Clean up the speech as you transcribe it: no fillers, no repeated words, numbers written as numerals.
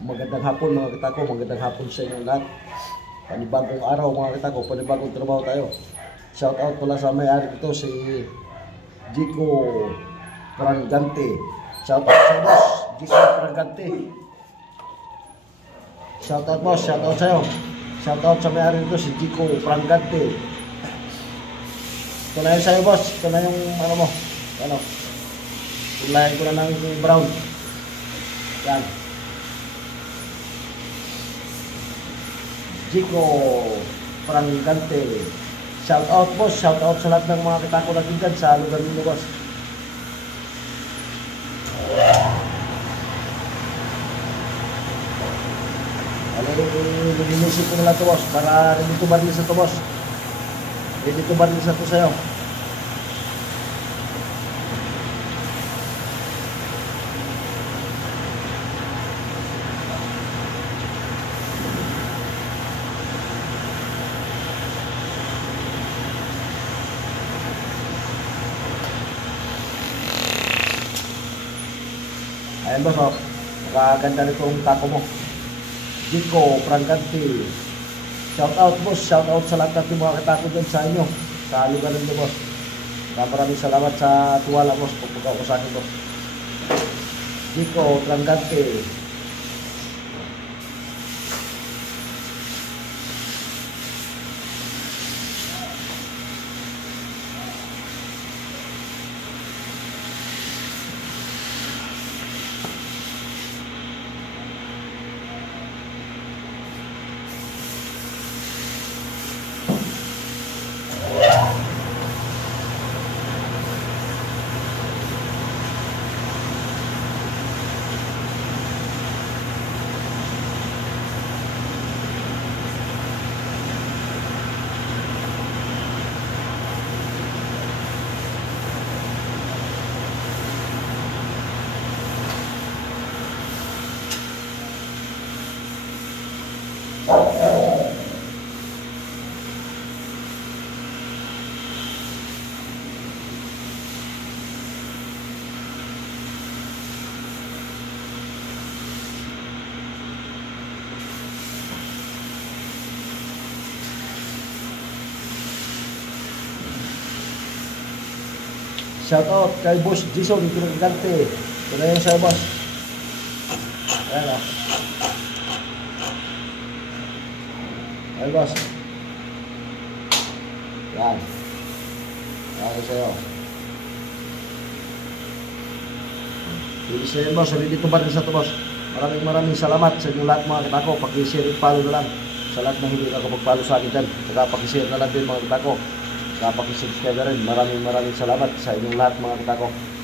Magandang hapon mga kita ko, magandang hapon sa inyo lahat. Panibagong araw mga kita ko, panibagong trabaho tayo. Shout out pala sa may-ari ito, si Jico Prangante. Shout out sa boss, Jico Prangante. Shout out boss, shout out sa'yo. Shout out sa may-ari ito, si Jico Prangante. Ito na yun sa'yo boss, ito na yung ano mo, ano, tulayan ko na ng brown. Yan. Jico Prangante. Shout out boss, shout out sa lahat ng mga kita ko natin dyan sa lugar nyo boss. Linisin ko nila ito boss para ready to baril sa ito boss. Ready to baril sa ito sa'yo. Ayan boss, oh. Makaganda nito ang tako mo. Jico Prangante. Shout out boss, shout out sa lahat natin mga katako dyan sa inyo, sa lugar nyo boss. Maraming salamat sa tuwala boss, pagpagaw ko sa akin boss. Jico Prangante. Shout out kay Boss Jason Prangante. Ito na yun sa'yo boss. Ayan o. Ayan boss. Yan. Ayan sa'yo. Bilis na yun boss. Ready to baril sa ito boss. Maraming salamat sa inyo lahat mga katako. Pag-share at follow na lang. Sa lahat na hindi ako mag-follow sa akin dyan. Saka pag-share na lang din mga katako. Saka pag-subscribe na rin. Maraming salamat sa inyong lahat mga katako.